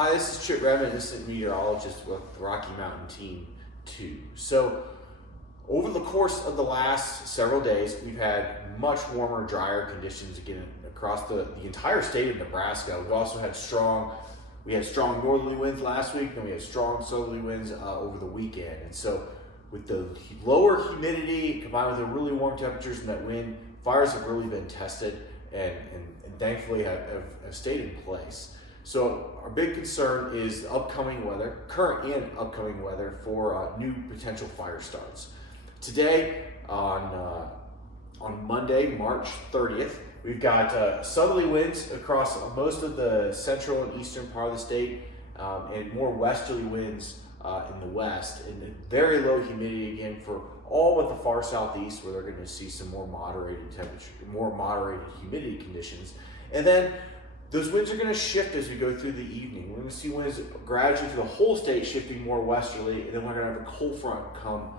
Hi, this is Chip Redmond, assistant meteorologist with the Rocky Mountain Team 2. So, over the course of the last several days, we've had much warmer, drier conditions again across the entire state of Nebraska. We've also had strong northerly winds last week, and we had strong southerly winds over the weekend. And so, with the lower humidity combined with the really warm temperatures and that wind, fires have really been tested and thankfully have stayed in place. So our big concern is upcoming weather, current and upcoming weather for new potential fire starts. Today, on Monday, March 30th, we've got southerly winds across most of the central and eastern part of the state, and more westerly winds in the west, and very low humidity again for all but the far southeast, where they're going to see some more moderated temperature, more moderated humidity conditions. And then those winds are going to shift as we go through the evening. We're going to see winds gradually through the whole state shifting more westerly, and then we're going to have a cold front come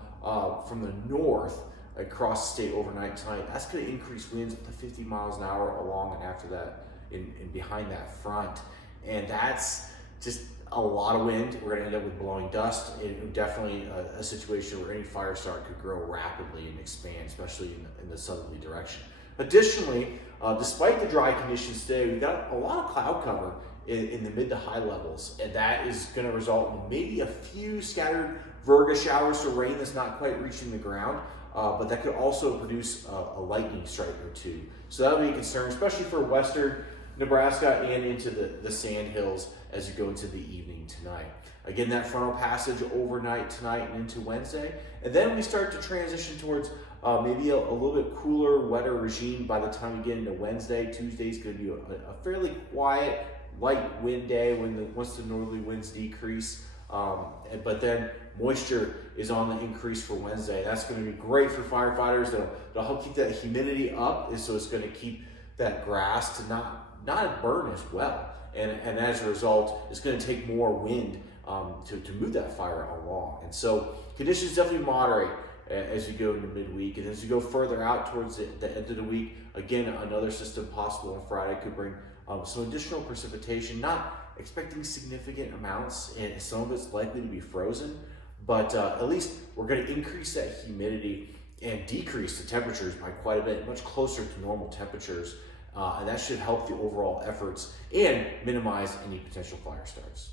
from the north across the state overnight tonight. That's going to increase winds up to 50 miles an hour along and after that, and behind that front. And that's just a lot of wind. We're going to end up with blowing dust, and definitely a situation where any fire start could grow rapidly and expand, especially in the southerly direction. Additionally, despite the dry conditions today, we've got a lot of cloud cover in the mid to high levels, and that is going to result in maybe a few scattered virga showers or rain that's not quite reaching the ground, but that could also produce a lightning strike or two. So that would be a concern, especially for western Nebraska and into the sand hills as you go into the evening tonight. Again, that frontal passage overnight tonight and into Wednesday, and then we start to transition towards maybe a little bit cooler, wetter regime by the time we get into Wednesday. Tuesday's going to be a fairly quiet, light wind day once the northerly winds decrease. But then moisture is on the increase for Wednesday. That's going to be great for firefighters. That'll help keep that humidity up, so it's going to keep that grass to not burn as well. And as a result, it's going to take more wind to move that fire along. And so conditions definitely moderate as you go into midweek, and as you go further out towards the end of the week, again, another system possible on Friday could bring some additional precipitation. Not expecting significant amounts, and some of it's likely to be frozen, but at least we're going to increase that humidity and decrease the temperatures by quite a bit, much closer to normal temperatures, and that should help the overall efforts and minimize any potential fire starts.